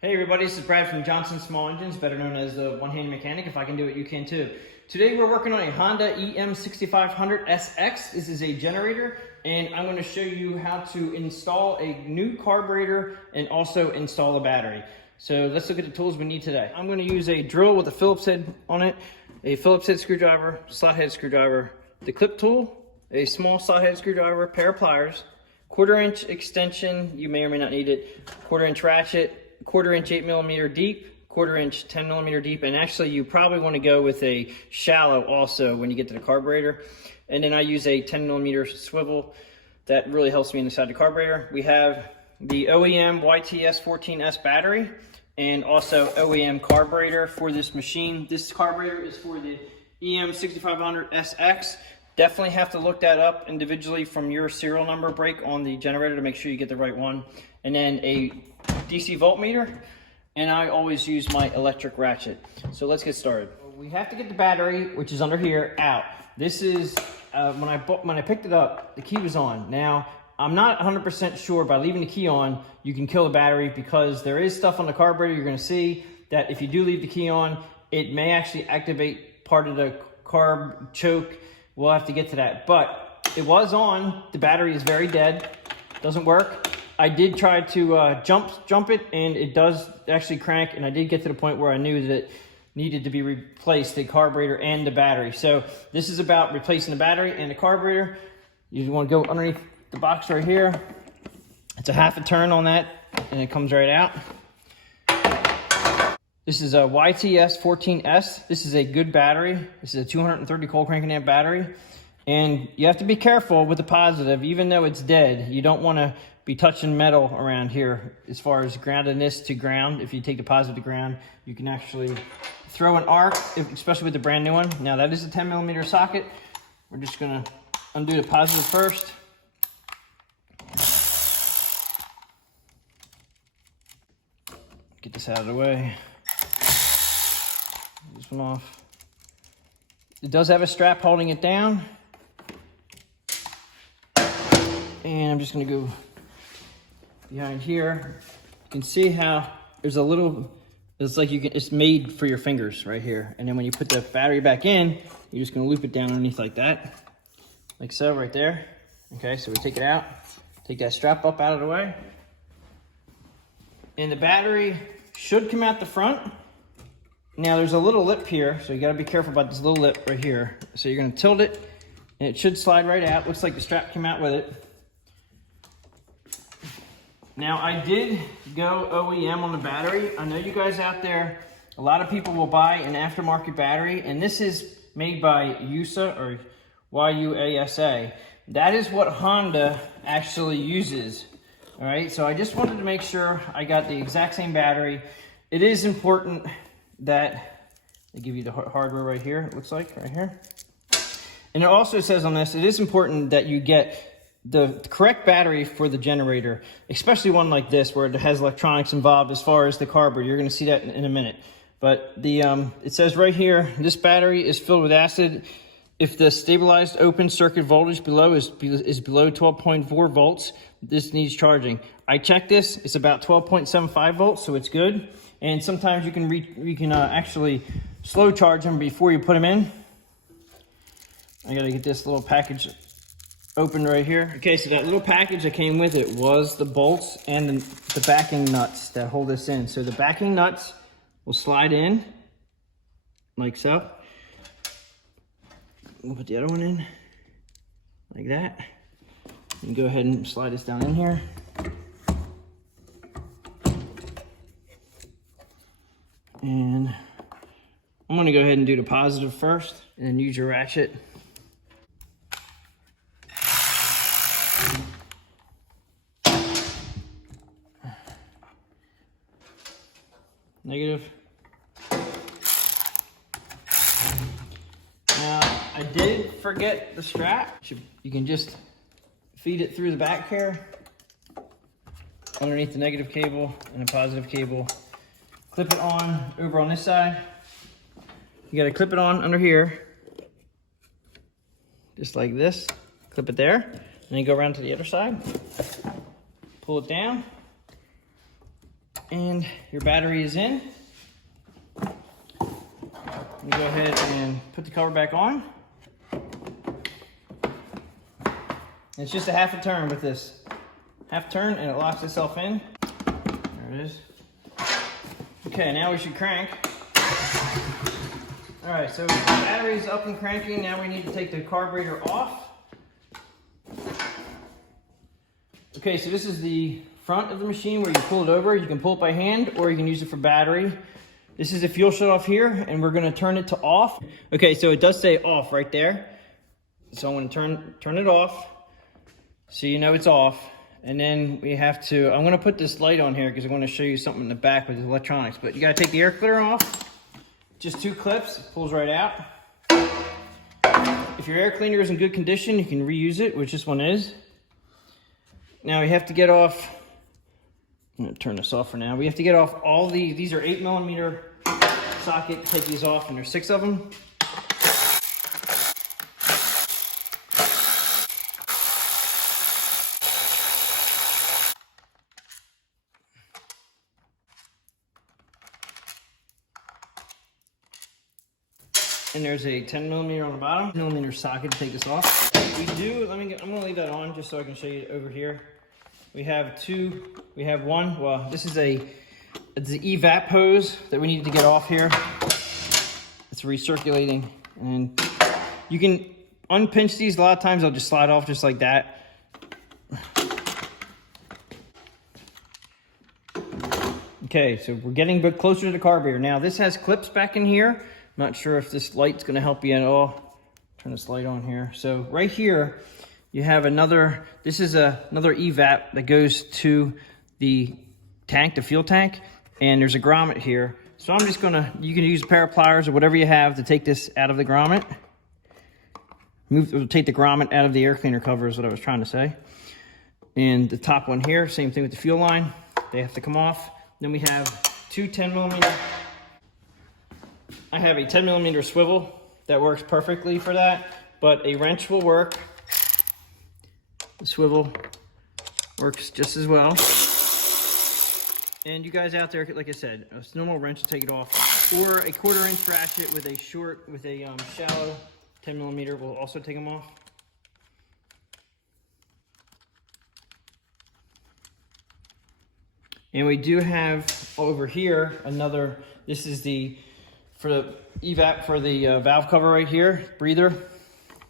Hey everybody, this is Brad from Johnson Small Engines, better known as the One-Hand Mechanic. If I can do it, you can too. Today we're working on a Honda EM6500SX. This is a generator, and I'm going to show you how to install a new carburetor and also install a battery. So let's look at the tools we need today. I'm going to use a drill with a Phillips head on it, a Phillips head screwdriver, slot head screwdriver, the clip tool, a small slot head screwdriver, pair of pliers, 1/4-inch extension, you may or may not need it, 1/4-inch ratchet, 1/4-inch 8mm deep, 1/4-inch 10mm deep, and actually you probably want to go with a shallow also when you get to the carburetor. And then I use a 10mm swivel that really helps me inside the carburetor. We have the OEM YTS14S battery and also OEM carburetor for this machine. This carburetor is for the EM6500SX. Definitely have to look that up individually from your serial number break on the generator to make sure you get the right one. And then a DC voltmeter, and I always use my electric ratchet. So let's get started. We have to get the battery, which is under here, out. This is, when I picked it up, the key was on. Now, I'm not 100% sure by leaving the key on, you can kill the battery, because there is stuff on the carburetor you're gonna see that if you do leave the key on, it may actually activate part of the carb choke. We'll have to get to that, but it was on. The battery is very dead, doesn't work. I did try to jump it, and it does actually crank, and I did get to the point where I knew that it needed to be replaced, the carburetor and the battery. So this is about replacing the battery and the carburetor. You want to go underneath the box right here. It's a 1/2 turn on that, and it comes right out. This is a YTS14S. This is a good battery. This is a 230 cold cranking amp battery. And you have to be careful with the positive, even though it's dead. You don't want to be touching metal around here as far as groundedness to ground. If you take the positive to ground, you can actually throw an arc, especially with the brand new one. Now that is a 10mm socket. We're just gonna undo the positive first. Get this out of the way. This one off. It does have a strap holding it down. And I'm just gonna go behind here. You can see how there's a little, it's like it's made for your fingers right here. And then when you put the battery back in, you're just gonna loop it down underneath like that. Like so, right there. Okay, so we take it out, take that strap up out of the way. And the battery should come out the front. Now there's a little lip here, so you gotta be careful about this little lip right here. So you're gonna tilt it, and it should slide right out. Looks like the strap came out with it. Now I did go OEM on the battery. I know you guys out there, a lot of people will buy an aftermarket battery, and this is made by USA or YUASA. That is what Honda actually uses. All right, so I just wanted to make sure I got the exact same battery. It is important that they give you the hardware right here, it looks like, right here. And it also says on this, it is important that you get the correct battery for the generator, especially one like this where it has electronics involved as far as the carburetor. You're gonna see that in a minute. But the it says right here, this battery is filled with acid if the stabilized open circuit voltage below is below 12.4 volts. This needs charging. I checked this, it's about 12.75 volts, so it's good. And sometimes you can actually slow charge them before you put them in. I gotta get this little package open right here. Okay, so that little package that came with it was the bolts and the backing nuts that hold this in. So the backing nuts will slide in like so. We'll put the other one in like that. And go ahead and slide this down in here. And I'm gonna go ahead and do the positive first and then use your ratchet. Negative. Now, I did forget the strap. You can just feed it through the back here, underneath the negative cable and the positive cable. Clip it on over on this side. You gotta clip it on under here, just like this. Clip it there, and then you go around to the other side. Pull it down, And your battery is in. You go ahead and put the cover back on. It's just a half a turn with this. Half turn and it locks itself in. There it is. Okay, now we should crank. All right, so the battery's up and cranking. Now we need to take the carburetor off. Okay, so this is the front of the machine where you pull it over. You can pull it by hand or you can use it for battery. This is the fuel shut off here, and we're gonna turn it to off. Okay, so it does say off right there. So I'm gonna turn it off so you know it's off. And then we have to, I'm gonna put this light on here because I'm gonna show you something in the back with the electronics. But you gotta take the air cleaner off. Just 2 clips, it pulls right out. If your air cleaner is in good condition, you can reuse it, which this one is. Now we have to get off, I'm gonna turn this off for now. We have to get off all these are 8mm socket, take these off, and there's 6 of them. And there's a 10mm on the bottom, 10mm socket to take this off. We do, I'm gonna leave that on just so I can show you over here. We have one, well, this is it's the evap hose that we need to get off here. It's recirculating, and you can unpinch these. A lot of times they'll just slide off just like that. Okay, so we're getting a bit closer to the carburetor. Now this has clips back in here. I'm not sure if this light's gonna help you at all. Turn this light on here. So right here, you have this is another evap that goes to the tank, the fuel tank, and there's a grommet here. So I'm just you can use a pair of pliers or whatever you have to take this out of the grommet. Take the grommet out of the air cleaner cover is what I was trying to say. And the top one here, same thing with the fuel line. They have to come off. Then we have 2 10mm. I have a 10mm swivel that works perfectly for that, but a wrench will work. The swivel works just as well. And you guys out there, like I said, a normal wrench will take it off, or a 1/4" ratchet with a shallow 10mm will also take them off. And we do have over here this is for the evap for the valve cover right here, breather.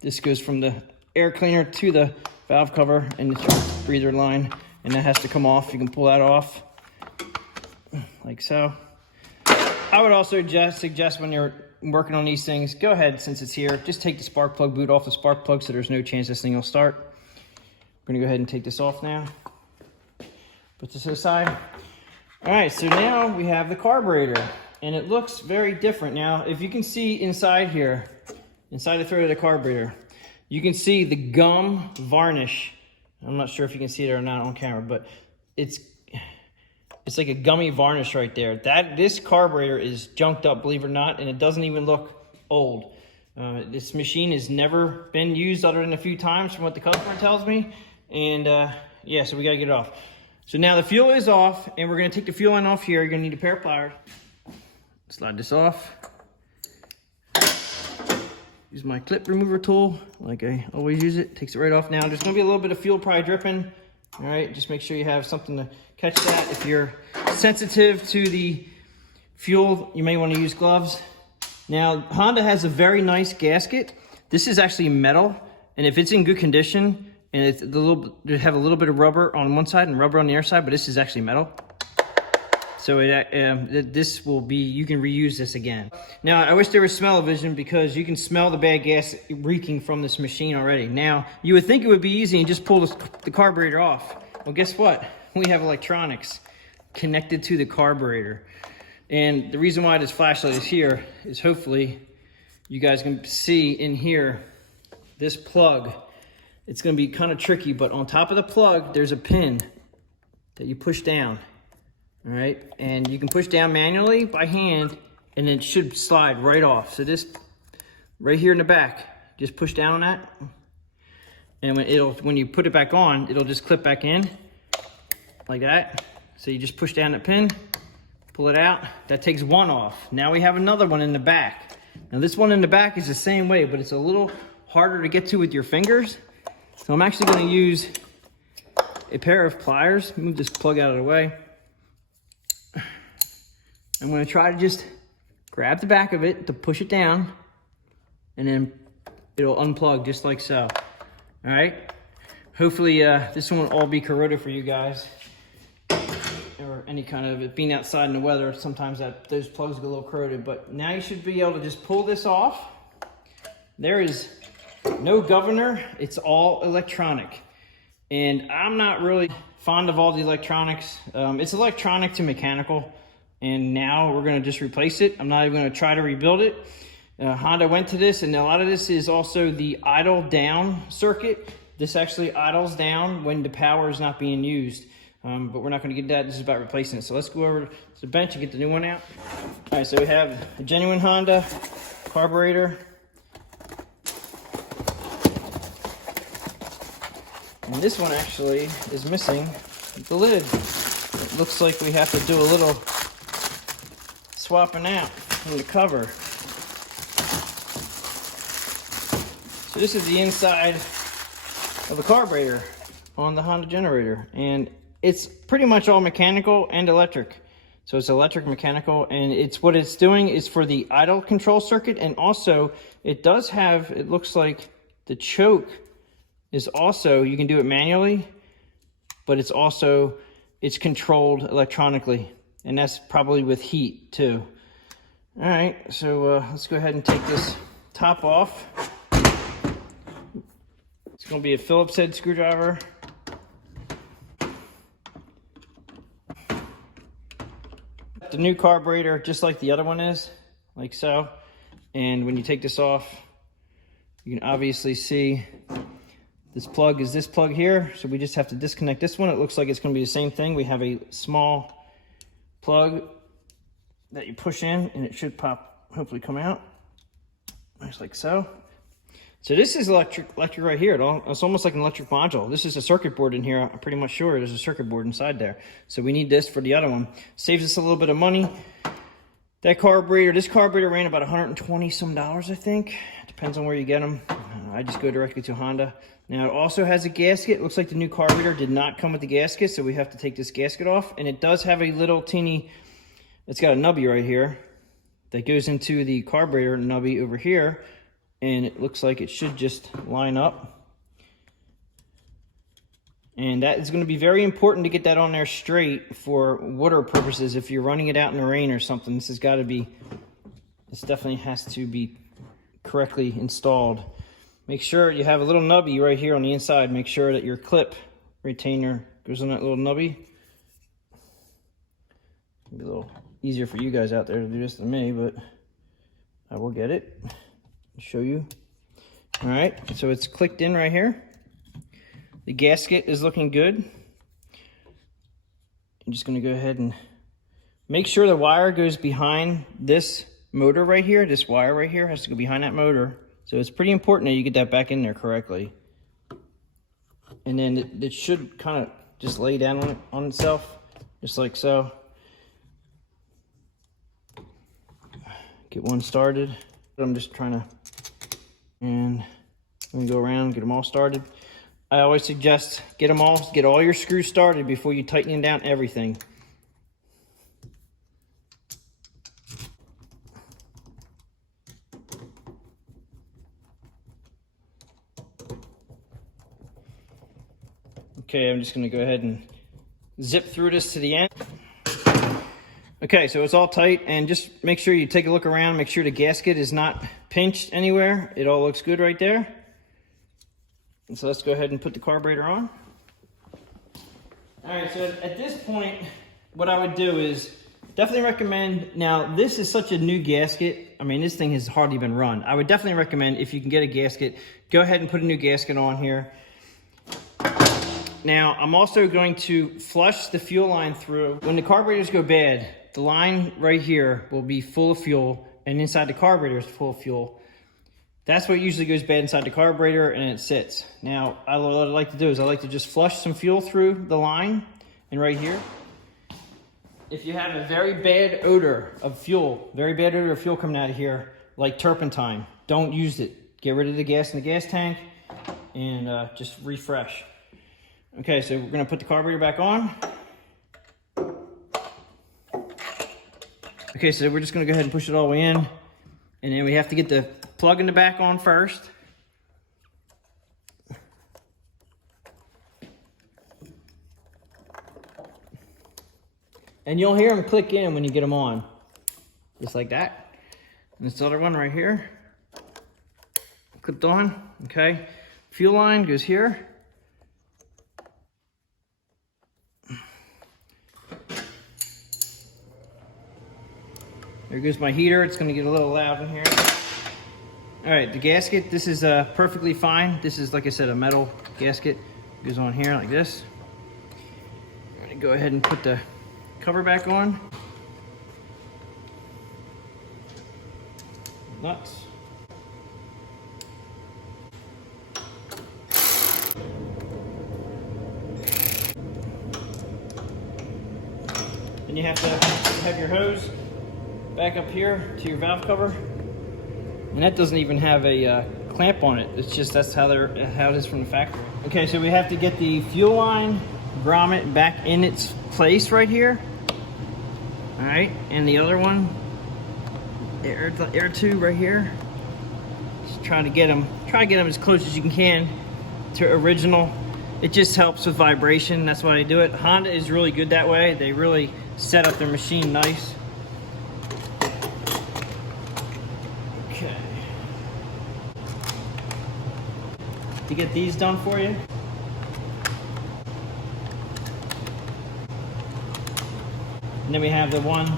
This goes from the air cleaner to the valve cover and the breather line, and that has to come off. You can pull that off like so. I would also suggest when you're working on these things, go ahead, since it's here, just take the spark plug boot off the spark plug so there's no chance this thing will start. I'm gonna go ahead and take this off now. Put this aside. All right, so now we have the carburetor, and it looks very different. Now, if you can see inside here, inside the throat of the carburetor, you can see the gum varnish. I'm not sure if you can see it or not on camera, but it's like a gummy varnish right there. This carburetor is junked up, believe it or not, and it doesn't even look old. This machine has never been used other than a few times from what the customer tells me. And yeah, so we gotta get it off. So now the fuel is off, and we're gonna take the fuel line off here. You're gonna need a pair of pliers. Slide this off. Use my clip remover tool, like I always use it. Takes it right off. Now, there's gonna be a little bit of fuel probably dripping. All right, just make sure you have something to catch that. If you're sensitive to the fuel, you may wanna use gloves. Now, Honda has a very nice gasket. This is actually metal, and if it's in good condition, and they have a little bit of rubber on one side and rubber on the other side, but this is actually metal. So this will be, you can reuse this again. Now, I wish there was smell-o-vision because you can smell the bad gas reeking from this machine already. Now, you would think it would be easy and just pull the carburetor off. Well, guess what? We have electronics connected to the carburetor. And the reason why this flashlight is here is hopefully you guys can see in here, this plug. It's gonna be kind of tricky, but on top of the plug, there's a pin that you push down, all right? And you can push down manually by hand, and it should slide right off. So this, right here in the back, just push down on that, and when you put it back on, it'll just clip back in, like that. So you just push down that pin, Pull it out. That takes one off. Now we have another one in the back. Now this one in the back is the same way, but it's a little harder to get to with your fingers. So I'm actually going to use a pair of pliers. Move this plug out of the way. I'm going to try to just grab the back of it to push it down, and then it'll unplug just like so. All right. Hopefully this one won't all be corroded for you guys, or any kind of it being outside in the weather. Sometimes those plugs get a little corroded, but now you should be able to just pull this off. There is no governor. It's all electronic, and I'm not really fond of all the electronics. It's electronic to mechanical, and now we're going to just replace it. I'm not even going to try to rebuild it. Honda went to this, and a lot of this is also the idle down circuit. This actually idles down when the power is not being used. But we're not going to get that. This is about replacing it. So let's go over to the bench and get the new one out. All right, so we have a genuine Honda carburetor. And this one actually is missing the lid. It looks like we have to do a little swapping out from the cover. So this is the inside of the carburetor on the Honda generator, and it's pretty much all mechanical and electric. So it's electric, mechanical, and what it's doing is for the idle control circuit, and also it does have, it looks like the choke is also, you can do it manually, but it's controlled electronically, and that's probably with heat too. All right, so let's go ahead and take this top off. It's going to be a Phillips head screwdriver. The new carburetor, just like the other one is, like so. And when you take this off, you can obviously see this plug is this plug here. So we just have to disconnect this one. It looks like it's going to be the same thing. We have a small plug that you push in, and it should pop, hopefully come out. Just like so. So this is electric right here. It's almost like an electric module. This is a circuit board in here. I'm pretty much sure there's a circuit board inside there. So we need this for the other one. Saves us a little bit of money. This carburetor ran about $120 some, I think. Depends on where you get them. I just go directly to Honda. Now it also has a gasket. It looks like the new carburetor did not come with the gasket, so we have to take this gasket off. And it does have a little teeny, it's got a nubby right here that goes into the carburetor nubby over here. And it looks like it should just line up. And that is going to be very important to get that on there straight for water purposes. If you're running it out in the rain or something, this definitely has to be correctly installed. Make sure you have a little nubby right here on the inside. Make sure that your clip retainer goes on that little nubby. It'll be a little easier for you guys out there to do this than me, but I will get it. Show you. All right, so it's clicked in right here. The gasket is looking good. I'm just going to go ahead and make sure the wire goes behind this motor right here. This wire right here has to go behind that motor. So it's pretty important that you get that back in there correctly. And then it should kind of just lay down on itself, just like so. Get one started. I'm just trying to, and let me go around, get them all started. I always suggest get all your screws started before you tighten down everything. Okay, I'm just going to go ahead and zip through this to the end. Okay, so it's all tight, and just make sure you take a look around, make sure the gasket is not pinched anywhere. It all looks good right there. And so let's go ahead and put the carburetor on. All right, so at this point, what I would do is definitely recommend, now this is such a new gasket. I mean, this thing has hardly been run. I would definitely recommend, if you can get a gasket, go ahead and put a new gasket on here. Now, I'm also going to flush the fuel line through. When the carburetors go bad, the line right here will be full of fuel, and inside the carburetor is full of fuel. That's what usually goes bad inside the carburetor, and it sits. Now, what I like to do is I like to just flush some fuel through the line, and right here. if you have a very bad odor of fuel, coming out of here, like turpentine, don't use it. Get rid of the gas in the gas tank and just refresh. Okay, so we're gonna put the carburetor back on. Okay, so we're just gonna go ahead and push it all the way in. And then we have to get the plug in the back on first. And you'll hear them click in when you get them on. Just like that. And this other one right here. Clipped on, okay. Fuel line goes here. There goes my heater. It's gonna get a little loud in here. All right, the gasket, this is perfectly fine. This is, like I said, a metal gasket. It goes on here like this. I'm gonna go ahead and put the cover back on. Nuts. Then you have to have your hose back up here to your valve cover. And that doesn't even have a clamp on it. It's just, that's how it is from the factory. Okay, so we have to get the fuel line grommet back in its place right here. All right, and the other one, air tube right here. Just try to get them as close as you can to original. It just helps with vibration. That's why I do it. Honda is really good that way. They really set up their machine nice. Okay. To get these done for you. And then we have the one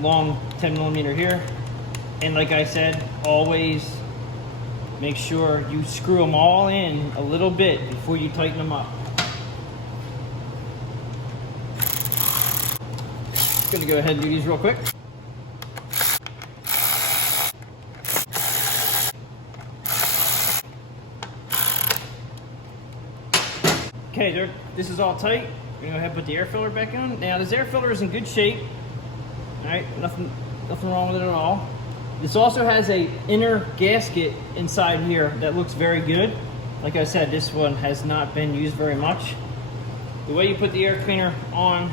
long 10mm here. And like I said, always make sure you screw them all in a little bit before you tighten them up. Gonna go ahead and do these real quick. Okay, this is all tight. We're gonna go ahead and put the air filter back on. Now this air filter is in good shape. All right, nothing wrong with it at all. This also has a inner gasket inside here that looks very good. Like I said, this one has not been used very much. The way you put the air cleaner on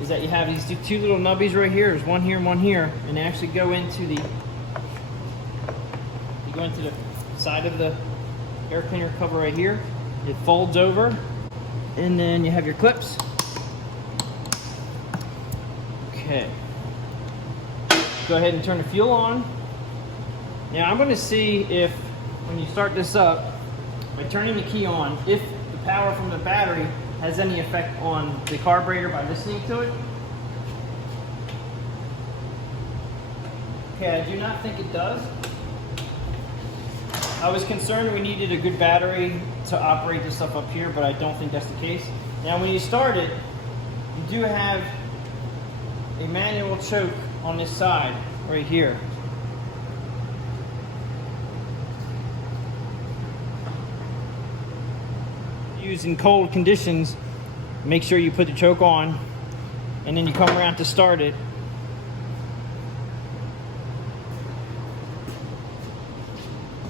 is that you have these two little nubbies right here. There's one here and one here, and they actually go into the side of the air cleaner cover right here. It folds over, and then you have your clips. Okay. Go ahead and turn the fuel on. Now I'm going to see if, when you start this up, by turning the key on, if the power from the battery has any effect on the carburetor by listening to it. Okay, I do not think it does. I was concerned we needed a good battery to operate this stuff up here, but I don't think that's the case. Now when you start it, you do have a manual choke on this side right here. Used in cold conditions, make sure you put the choke on, and then you come around to start it.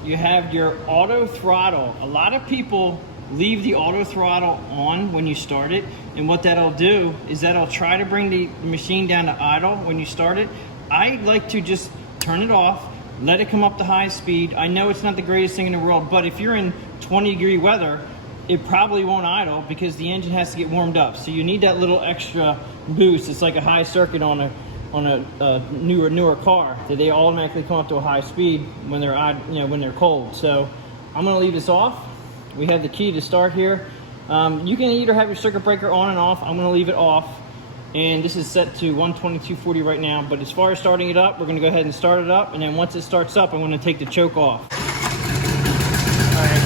You have your auto throttle. A lot of people leave the auto throttle on when you start it, and what that'll do is that'll try to bring the machine down to idle when you start it. I like to just turn it off, let it come up to high speed. I know it's not the greatest thing in the world, but if you're in 20-degree weather, it probably won't idle because the engine has to get warmed up. So you need that little extra boost. It's like a high circuit on a newer car, that they automatically come up to a high speed when they're when they're cold. So I'm gonna leave this off. We have the key to start here. You can either have your circuit breaker on and off. I'm gonna leave it off. And this is set to 122/40 right now. But as far as starting it up, we're gonna go ahead and start it up. And then once it starts up, I'm gonna take the choke off. All right.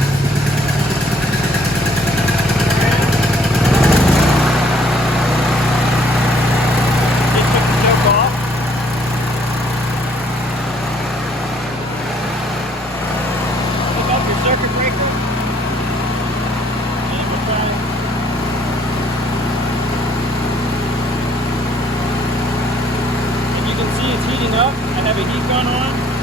can see, it's heating up. I have a heat gun on.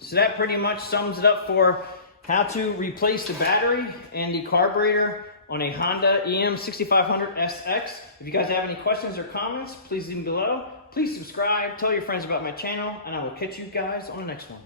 So that pretty much sums it up for how to replace the battery and the carburetor on a Honda EM6500SX. If you guys have any questions or comments, please leave them below. Please subscribe, tell your friends about my channel, and I will catch you guys on the next one.